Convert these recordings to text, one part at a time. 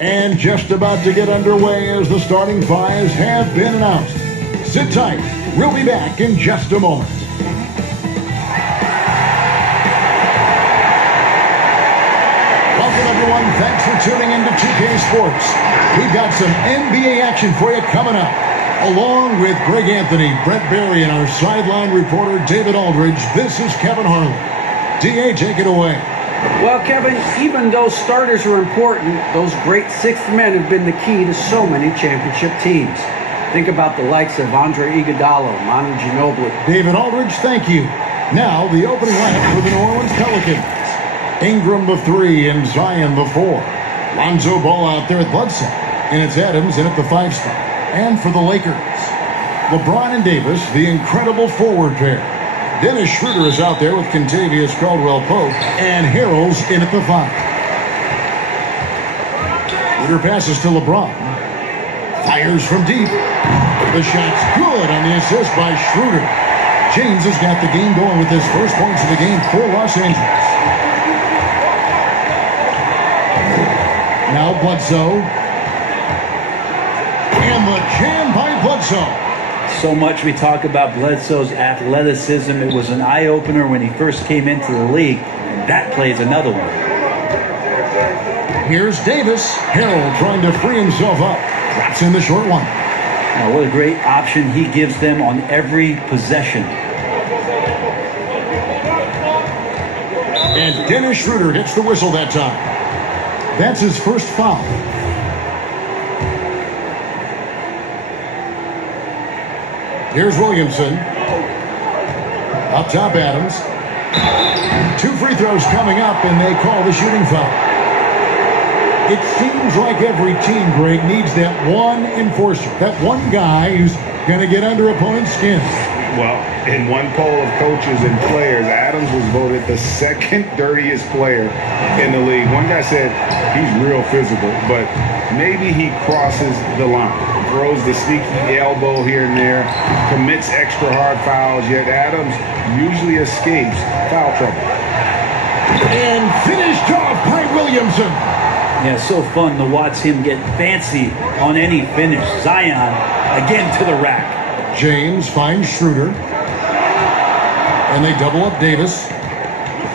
And just about to get underway as the starting fives have been announced. Sit tight. We'll be back in just a moment. Welcome, everyone. Thanks for tuning into 2K Sports. We've got some NBA action for you coming up. Along with Greg Anthony, Brett Barry, and our sideline reporter, David Aldridge, this is Kevin Harlan. DA, take it away. Well, Kevin, even though starters are important, those great sixth men have been the key to so many championship teams. Think about the likes of Andre Iguodala, Manu Ginobili. David Aldridge, thank you. Now, the opening lineup for the New Orleans Pelicans. Ingram the 3 and Zion the 4. Lonzo Ball out there at Bledsoe. And it's Adams in at the 5 spot. And for the Lakers, LeBron and Davis, the incredible forward pair. Dennis Schroeder is out there with Kentavious Caldwell-Pope, and Harrell's in at the 5. Schroeder passes to LeBron. Fires from deep. The shot's good on the assist by Schroeder. James has got the game going with his first points of the game for Los Angeles. Now Bledsoe. And the jam by Bledsoe. So much we talk about Bledsoe's athleticism. It was an eye-opener when he first came into the league. That plays another one. Here's Davis. Harrell trying to free himself up. Drops in the short one. Now, what a great option he gives them on every possession. And Dennis Schroeder gets the whistle that time. That's his first foul. Here's Williamson. Up top, Adams. 2 free throws coming up, and they call the shooting foul. It seems like every team, Greg, needs that one enforcer, that one guy who's going to get under opponent's skin. Well, in one poll of coaches and players, Adams was voted the second dirtiest player in the league. One guy said he's real physical, but maybe he crosses the line. Throws the sneaky elbow here and there, commits extra hard fouls, yet Adams usually escapes foul trouble. And finished off by Williamson. Yeah, so fun to watch him get fancy on any finish. Zion, again to the rack. James finds Schroeder. And they double up Davis.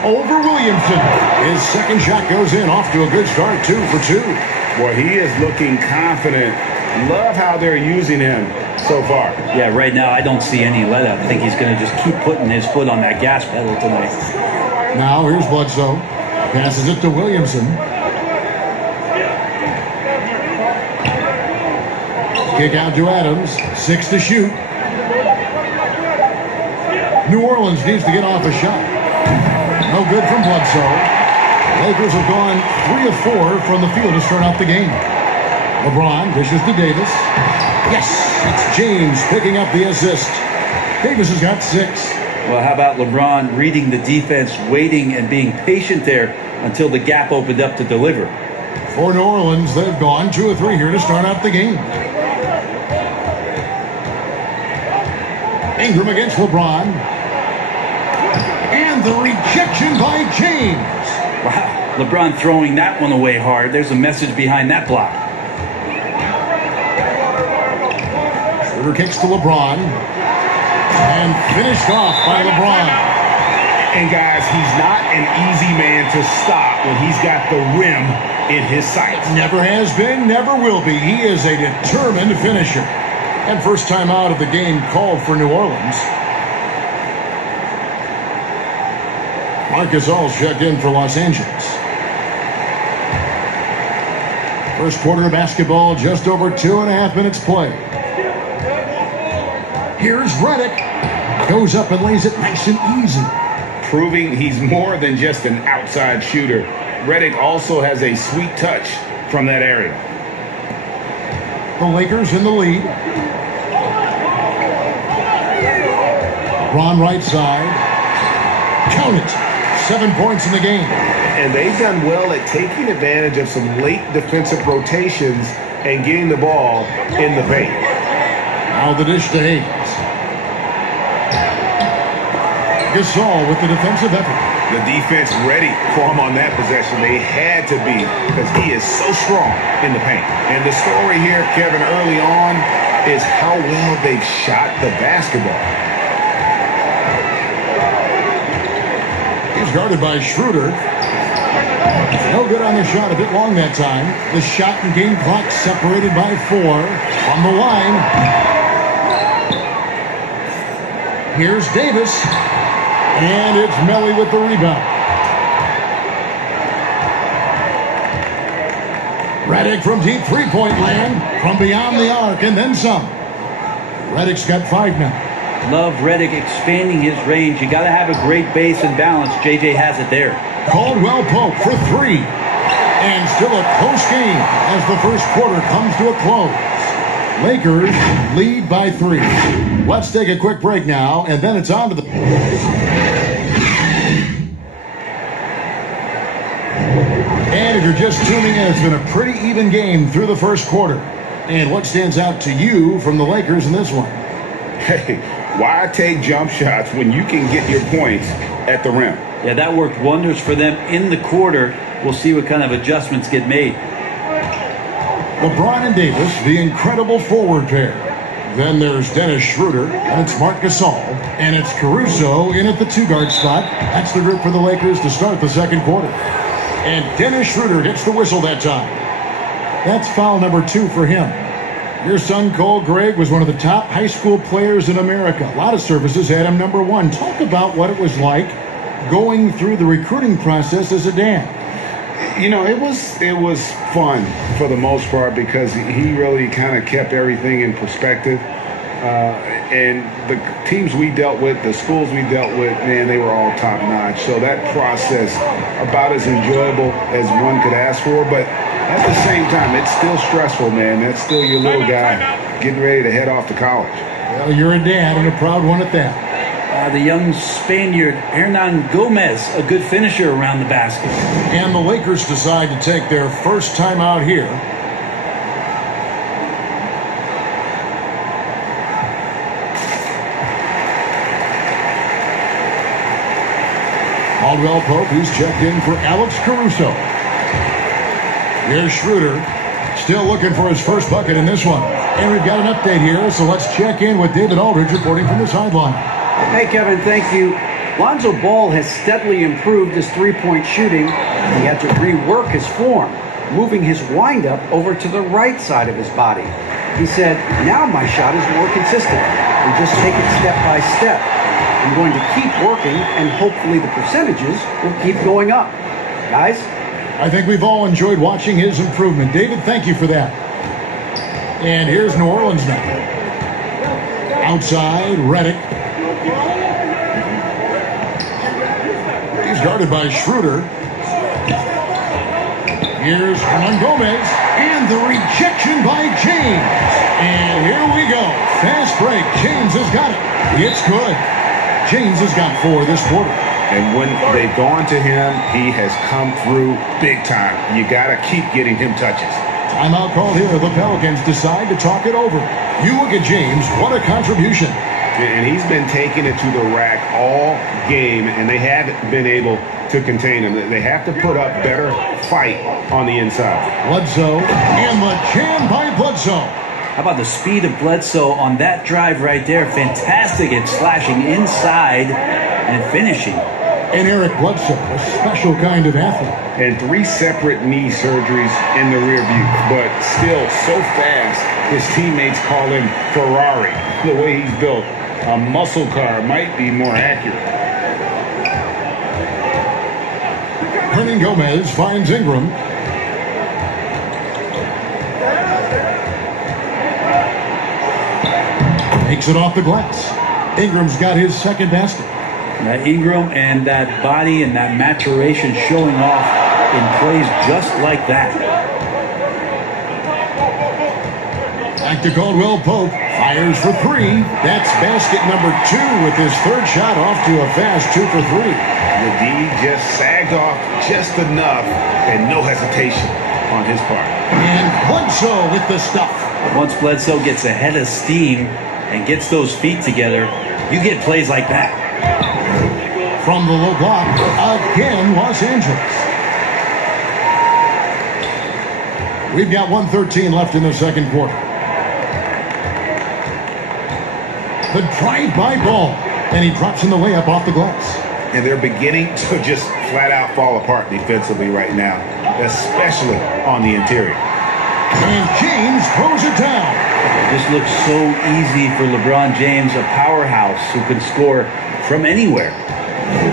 Over Williamson. His second shot goes in, off to a good start, 2 for 2. Well, he is looking confident. Love how they're using him so far. Yeah, right now I don't see any let up. I think he's going to just keep putting his foot on that gas pedal tonight. Now here's Bledsoe. Passes it to Williamson. Kick out to Adams. 6 to shoot. New Orleans needs to get off a shot. No good from Bledsoe. Lakers have gone 3 of 4 from the field to start out the game. LeBron dishes to Davis. Yes, it's James picking up the assist. Davis has got 6. Well, how about LeBron reading the defense, waiting and being patient there until the gap opened up to deliver. For New Orleans, they've gone 2 of 3 here to start out the game. Ingram against LeBron. And the rejection by James. Wow, LeBron throwing that one away hard. There's a message behind that block. Kicks to LeBron. And finished off by LeBron. And guys, he's not an easy man to stop when he's got the rim in his sights. Never has been, never will be. He is a determined finisher. And first time out of the game called for New Orleans. Marc Gasol's checked in for Los Angeles. First quarter of basketball, just over 2.5 minutes play. Here's Redick. Goes up and lays it nice and easy. Proving he's more than just an outside shooter. Redick also has a sweet touch from that area. The Lakers in the lead. Ron right side. Count it. 7 points in the game. And they've done well at taking advantage of some late defensive rotations and getting the ball in the paint. Now the dish to Hayes. Gasol with the defensive effort. The defense ready for him on that possession. They had to be because he is so strong in the paint. And the story here, Kevin, early on is how well they've shot the basketball. He's guarded by Schroeder. No good on the shot, a bit long that time. The shot and game clock separated by 4 on the line. Here's Davis, and it's Melly with the rebound. Redick from deep three-point land, from beyond the arc, and then some. Redick's got 5 now. Love Redick expanding his range. You got to have a great base and balance. JJ has it there. Caldwell Pope for 3. And still a close game as the first quarter comes to a close. Lakers lead by 3. Let's take a quick break now, and then it's on to the... And if you're just tuning in, it's been a pretty even game through the first quarter. And what stands out to you from the Lakers in this one? Hey, why take jump shots when you can get your points at the rim? Yeah, that worked wonders for them in the quarter. We'll see what kind of adjustments get made. LeBron and Davis, the incredible forward pair. Then there's Dennis Schroeder, and it's Marc Gasol, and it's Caruso in at the 2-guard spot. That's the group for the Lakers to start the second quarter. And Dennis Schroeder gets the whistle that time. That's foul number 2 for him. Your son, Cole Gregg, was one of the top high school players in America. A lot of services had him number 1. Talk about what it was like going through the recruiting process as a dad. You know, it was fun for the most part because he really kind of kept everything in perspective. And the teams we dealt with, the schools we dealt with, man, they were all top-notch. So that process, about as enjoyable as one could ask for. But at the same time, it's still stressful, man. That's still your little guy getting ready to head off to college. Well, you're a dad and a proud one at that. The young Spaniard, Hernan Gomez, a good finisher around the basket. And the Lakers decide to take their first time out here. Caldwell Pope, who's checked in for Alex Caruso. Here's Schroeder, still looking for his first bucket in this one. And we've got an update here, so let's check in with David Aldridge reporting from the sideline. Hey, Kevin, thank you. Lonzo Ball has steadily improved his three-point shooting. He had to rework his form, moving his windup over to the right side of his body. He said, now my shot is more consistent. We just take it step by step. I'm going to keep working, and hopefully the percentages will keep going up. Guys? I think we've all enjoyed watching his improvement. David, thank you for that. And here's New Orleans now. Outside, Redick. He's guarded by Schroeder. Here's Hernan Gomez. And the rejection by James. And here we go. Fast break. James has got it. It's good. James has got 4 this quarter. And when they've gone to him, he has come through big time. You got to keep getting him touches. Timeout called here. The Pelicans decide to talk it over. You look at James. What a contribution. And he's been taking it to the rack all game, and they haven't been able to contain him. They have to put up better fight on the inside. Bledsoe, and the jam by Bledsoe. How about the speed of Bledsoe on that drive right there? Fantastic at slashing inside and finishing. And Eric Bledsoe, a special kind of athlete. And 3 separate knee surgeries in the rear view, but still so fast, his teammates call him Ferrari. The way he's built, a muscle car might be more accurate. Hernan Gomez finds Ingram. Takes it off the glass. Ingram's got his second basket. Ingram and that body and that maturation showing off in plays just like that. Back to Caldwell Pope. Fires for 3. That's basket number 2 with his third shot off to a fast 2 for 3. The D just sagged off just enough and no hesitation on his part. And Bledsoe with the stuff. Once Bledsoe gets a head of steam and gets those feet together, you get plays like that. From the low block, again, Los Angeles. We've got 1:13 left in the second quarter. The drive-by ball, and he drops in the layup off the glass. And they're beginning to just flat out fall apart defensively right now, especially on the interior. And James throws it down. This looks so easy for LeBron James, a powerhouse who can score from anywhere.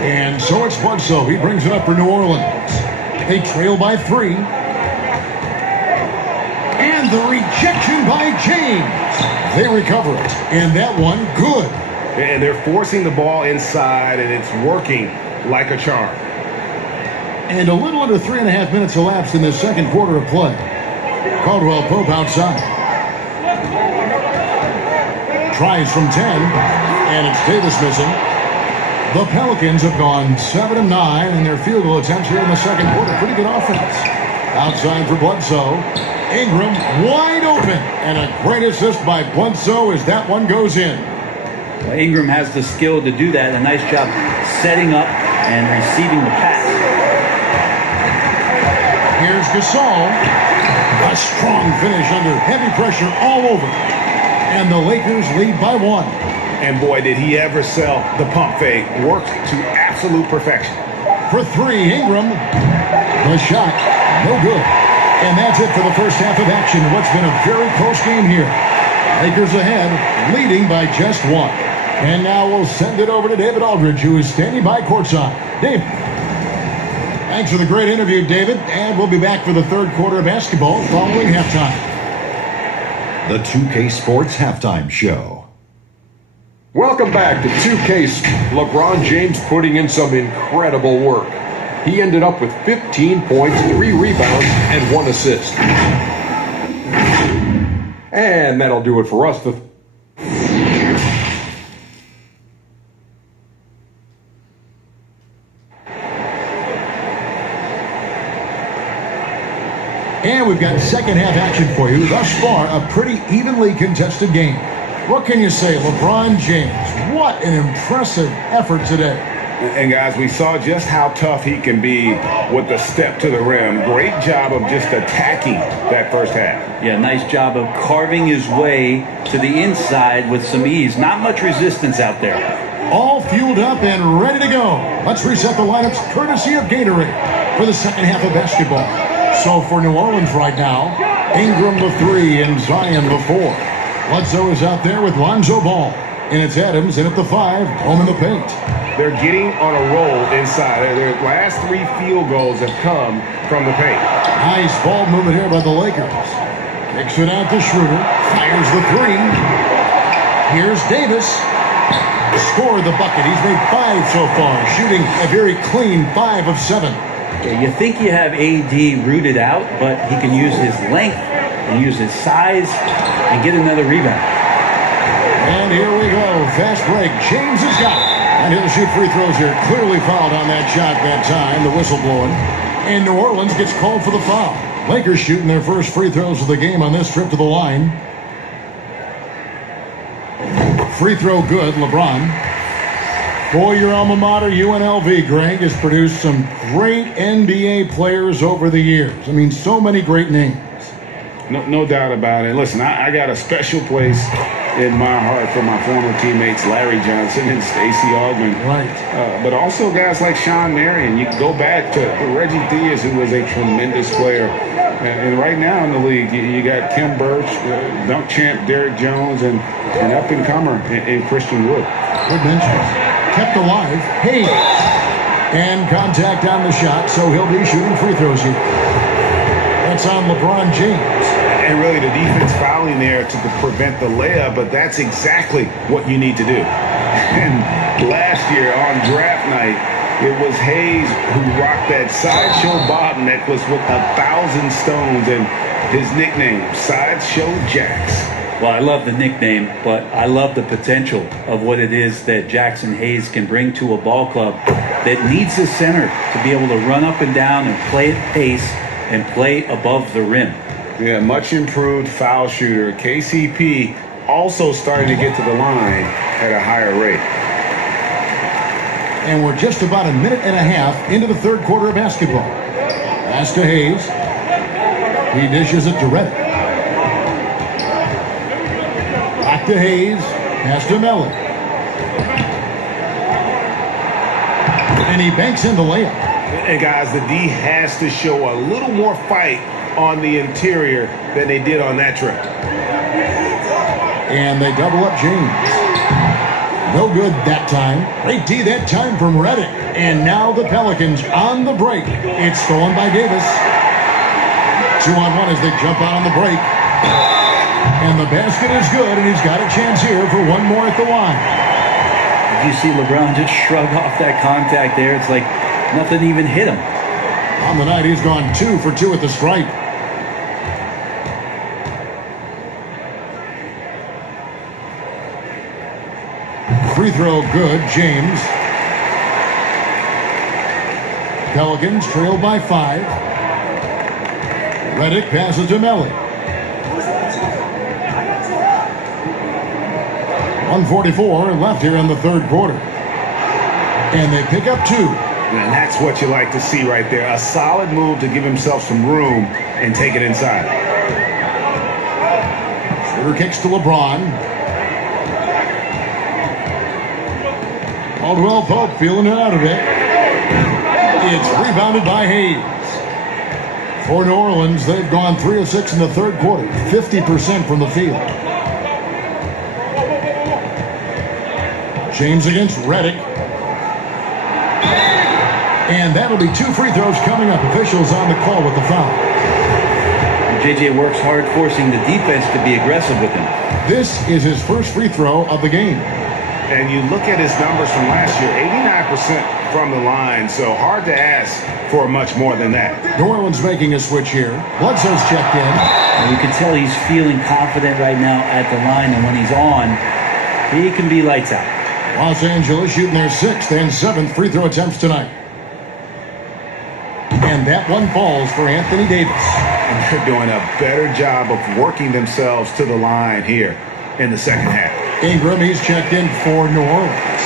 And so it's Bledsoe. He brings it up for New Orleans. They trail by 3. And the rejection by James. They recover it. And that one, good. And they're forcing the ball inside, and it's working like a charm. And a little under 3.5 minutes elapsed in the second quarter of play. Caldwell Pope outside. Tries from 10, and it's Davis missing. The Pelicans have gone 7-9 in their field goal attempts here in the second quarter. Pretty good offense. Outside for Bledsoe. Ingram wide open, and a great assist by Bledsoe as that one goes in. Well, Ingram has the skill to do that. A nice job setting up and receiving the pass. Here's Gasol. A strong finish under heavy pressure all over. And the Lakers lead by 1. And boy, did he ever sell the pump fake. Worked to absolute perfection. For 3, Ingram. The shot, no good. And that's it for the first half of action. What's been a very close game here. Lakers ahead, leading by just 1. And now we'll send it over to David Aldridge, who is standing by courtside. Dave. Thanks for the great interview, David. And we'll be back for the third quarter of basketball following halftime. The 2K Sports Halftime Show. Welcome back to 2K. LeBron James putting in some incredible work. He ended up with 15 points, 3 rebounds, and 1 assist. And that'll do it for us. And we've got second half action for you. Thus far, a pretty evenly contested game. What can you say, LeBron James? What an impressive effort today. And guys, we saw just how tough he can be with the step to the rim. Great job of just attacking that first half. Yeah, nice job of carving his way to the inside with some ease. Not much resistance out there. All fueled up and ready to go. Let's reset the lineups courtesy of Gatorade for the second half of basketball. So for New Orleans right now, Ingram the 3 and Zion the 4. Bledsoe is out there with Lonzo Ball. And it's Adams in at the 5, home in the paint. They're getting on a roll inside. Their last 3 field goals have come from the paint. Nice ball movement here by the Lakers. Kicks it out to Schroeder. Fires the 3. Here's Davis. Scored the bucket. He's made 5 so far, shooting a very clean 5 of 7. Yeah, you think you have AD rooted out, but he can use his length and use his size and get another rebound. And here we go. Fast break. James has got it. And he'll shoot free throws here. Clearly fouled on that shot that time. The whistle blowing. And New Orleans gets called for the foul. Lakers shooting their first free throws of the game on this trip to the line. Free throw good, LeBron. Boy, your alma mater, UNLV, Greg, has produced some great NBA players over the years. I mean, so many great names. No doubt about it. Listen, I got a special place in my heart for my former teammates Larry Johnson and Stacey Augmon. Right. But also guys like Sean Marion. You go back to Reggie Diaz, who was a tremendous player. And right now in the league, you got Kim Birch, dunk champ Derrick Jones, and an up-and-comer in Christian Wood. Good mentions. Kept alive. Hayes. And contact on the shot, so he'll be shooting free throws here. That's on LeBron James. And really the defense fouling there to prevent the layup, but that's exactly what you need to do. And last year on draft night, it was Hayes who rocked that sideshow bottom necklace with 1,000 stones and his nickname, Sideshow Jax. Well, I love the nickname, but I love the potential of what it is that Jackson Hayes can bring to a ball club that needs a center to be able to run up and down and play at pace and play above the rim. Yeah, much improved foul shooter. KCP also starting to get to the line at a higher rate. And we're just about a minute and a half into the third quarter of basketball. Pass to Hayes. He dishes it to Reddick. Back to Hayes. Pass to Mellon. And he banks in the layup. And guys, the D has to show a little more fight on the interior than they did on that trip. And they double up James. No good that time. Great D that time from Reddick. And now the Pelicans on the break. It's stolen by Davis. 2-on-1 as they jump out on the break. And the basket is good, and he's got a chance here for one more at the line. Did you see LeBron just shrug off that contact there? It's like nothing even hit him. On the night, he's gone 2 for 2 at the stripe. Free throw good, James. Pelicans trail by 5. Reddick passes to Mellon. 1:44 left here in the third quarter. And they pick up 2. And that's what you like to see right there. A solid move to give himself some room and take it inside. Schroeder kicks to LeBron. Caldwell Pope feeling it out of it. It's rebounded by Hayes. For New Orleans, they've gone 3 of 6 in the third quarter, 50% from the field. James against Reddick. And that'll be 2 free throws coming up. Officials on the call with the foul. JJ works hard forcing the defense to be aggressive with him. This is his first free throw of the game. And you look at his numbers from last year, 89% from the line, so hard to ask for much more than that. New Orleans making a switch here. Bledsoe's checked in. And you can tell he's feeling confident right now at the line, and when he's on, he can be lights out. Los Angeles shooting their 6th and 7th free throw attempts tonight. And that one falls for Anthony Davis. And they're doing a better job of working themselves to the line here in the second half. Ingram, he's checked in for New Orleans.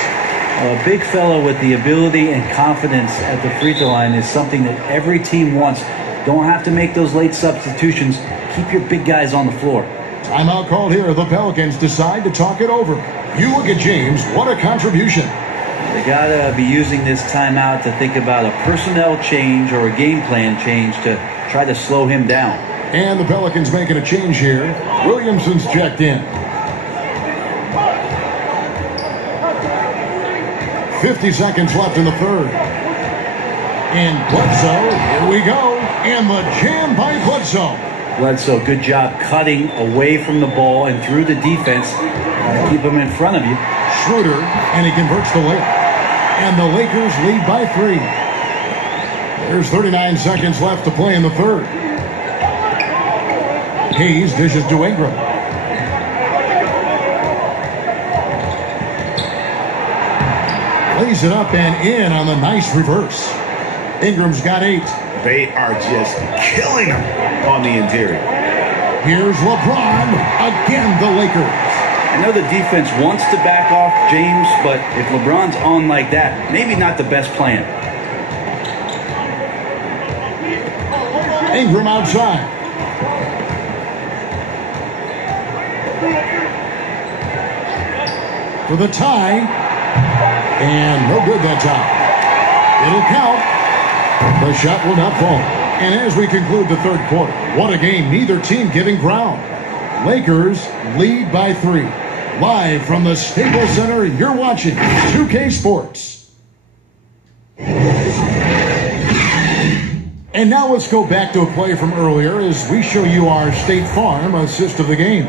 A big fella with the ability and confidence at the free throw line is something that every team wants. Don't have to make those late substitutions. Keep your big guys on the floor. Timeout called here. The Pelicans decide to talk it over. You look at James. What a contribution. They got to be using this timeout to think about a personnel change or a game plan change to try to slow him down. And the Pelicans making a change here. Williamson's checked in. 50 seconds left in the third. And Bledsoe, here we go. And the jam by Bledsoe. Bledsoe, good job cutting away from the ball and through the defense. Keep him in front of you. Schroeder, and he converts the layup. And the Lakers lead by 3. There's 39 seconds left to play in the third. Hayes dishes to Ingram. Lays it up and in on the nice reverse. Ingram's got 8. They are just killing him on the interior. Here's LeBron. Again, the Lakers. I know the defense wants to back off James, but if LeBron's on like that, maybe not the best plan. Ingram outside. For the tie. And no good that time. It'll count. The shot will not fall. And as we conclude the third quarter, what a game. Neither team giving ground. Lakers lead by 3. Live from the Staples Center, you're watching 2K Sports. And now let's go back to a play from earlier as we show you our State Farm assist of the game.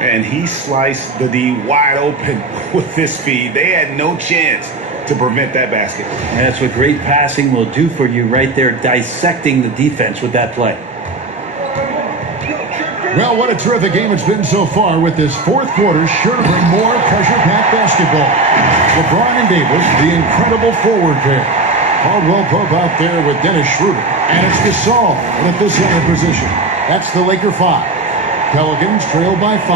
And he sliced the D wide open with his feed. They had no chance to prevent that basket. And that's what great passing will do for you right there, dissecting the defense with that play. Well, what a terrific game it's been so far, with this fourth quarter sure to bring more pressure-packed basketball. LeBron and Davis, the incredible forward pair. Caldwell Pope out there with Dennis Schroeder. And it's Gasol at the center position. That's the Laker 5. Pelicans trail by 5.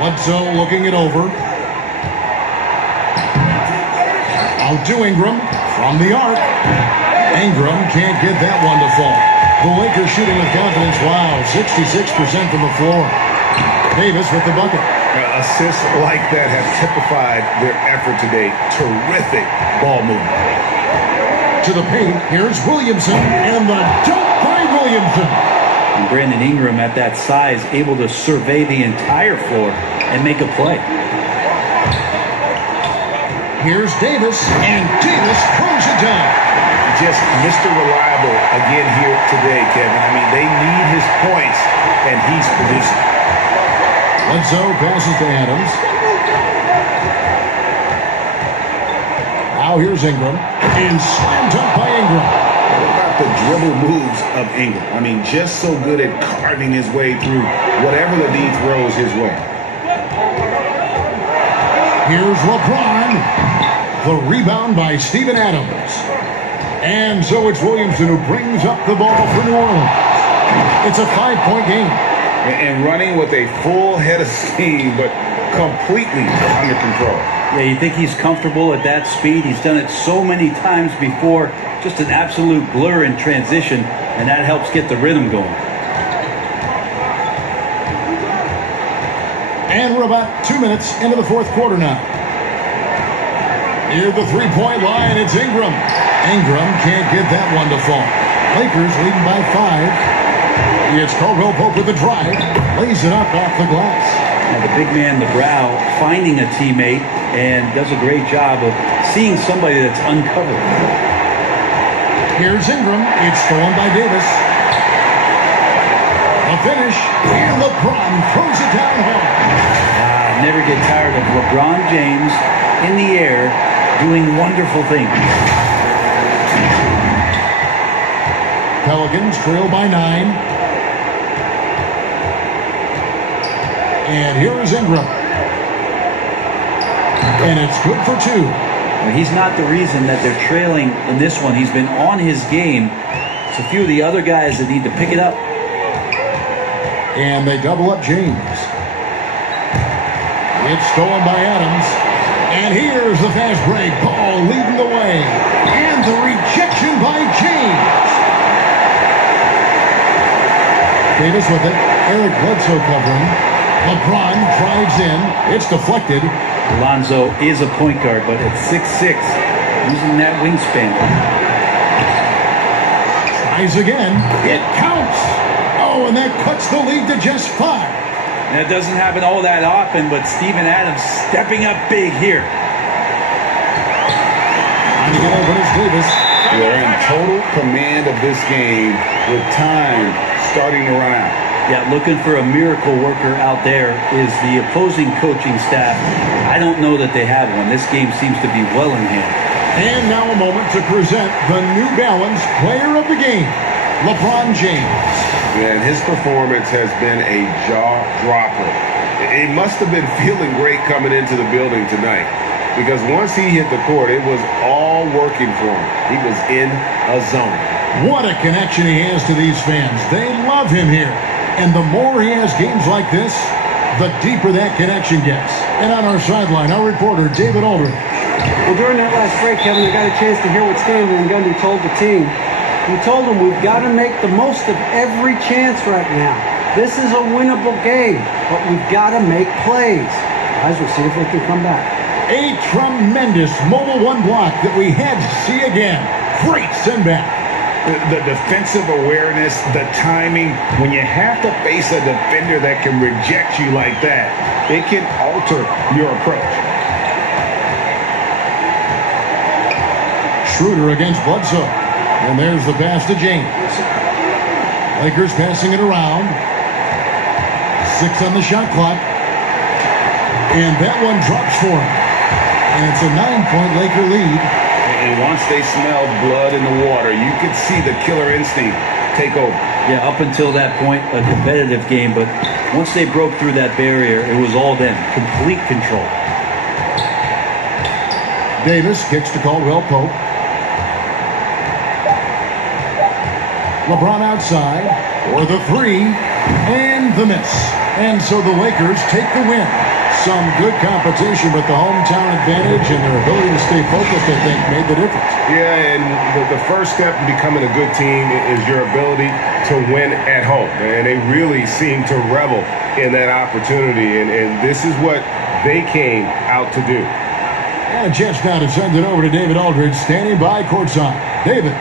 Bledsoe looking it over. Out to Ingram from the arc. Ingram can't get that one to fall. The Lakers shooting with confidence. Wow, 66% from the floor. Davis with the bucket. Assists like that have typified their effort today. Terrific ball movement. To the paint, here's Williamson, and the dunk by Williamson. And Brandon Ingram at that size, able to survey the entire floor and make a play. Here's Davis, and Davis throws it down. Just Mr. Reliable again here today, Kevin. I mean, they need his points, and he's producing. Bledsoe passes to Adams. Now here's Ingram, and slam dunk by Ingram. What about the dribble moves of Ingram? I mean, just so good at carving his way through whatever the D throws his way. Here's LeBron. The rebound by Steven Adams. And so it's Williamson who brings up the ball for New Orleans. It's a 5-point game. And running with a full head of steam, but completely under control. Yeah, you think he's comfortable at that speed? He's done it so many times before. Just an absolute blur in transition, and that helps get the rhythm going. And we're about 2 minutes into the fourth quarter now. Near the three-point line, it's Ingram. Ingram can't get that one to fall. Lakers leading by 5. It's Caldwell Pope with the drive. Lays it up off the glass. Now the big man, the brow, finding a teammate and does a great job of seeing somebody that's uncovered. Here's Ingram. It's stolen by Davis. A finish. And LeBron throws it down hard. Never get tired of LeBron James in the air doing wonderful things. Pelicans trail by 9. And here is Ingram. And it's good for 2. Well, he's not the reason that they're trailing in this one. He's been on his game. It's a few of the other guys that need to pick it up. And they double up James. It's stolen by Adams. And here's the fast break. Ball leading the way. And the rejection by James. Davis with it. Eric Bledsoe covering. LeBron drives in. It's deflected. Alonzo is a point guard, but at 6'6", using that wingspan. Tries again. It counts. Oh, and that cuts the lead to just 5. And it doesn't happen all that often, but Steven Adams stepping up big here. Trying to get over is Davis. They're in total command of this game with time starting to run out. Yeah, looking for a miracle worker out there is the opposing coaching staff. I don't know that they have one. This game seems to be well in hand. And now a moment to present the New Balance Player of the Game, LeBron James. And his performance has been a jaw-dropper. He must have been feeling great coming into the building tonight because once he hit the court, it was all working for him. He was in a zone. What a connection he has to these fans. They love him here. And the more he has games like this, the deeper that connection gets. And on our sideline, our reporter, David Aldridge. Well, during that last break, Kevin, I got a chance to hear what Stan Van Gundy told the team. He told them we've got to make the most of every chance right now. This is a winnable game, but we've got to make plays. Guys, we'll see if they can come back. A tremendous mobile one block that we had to see again. Great send back. The defensive awareness, the timing, when you have to face a defender that can reject you like that, it can alter your approach. Schroeder against Bledsoe. And there's the pass to James. Lakers passing it around. 6 on the shot clock. And that one drops for him. And it's a 9-point Laker lead. And once they smelled blood in the water, you could see the killer instinct take over. Yeah, up until that point, a competitive game, but once they broke through that barrier, it was all them. Complete control. Davis kicks to Caldwell Pope. LeBron outside for the 3 and the miss. And so the Lakers take the win. Some good competition, but the hometown advantage and their ability to stay focused, I think, made the difference. Yeah, and the first step in becoming a good team is your ability to win at home. And they really seem to revel in that opportunity. And this is what they came out to do. And a chance now to send it over to David Aldridge, standing by courtside. David.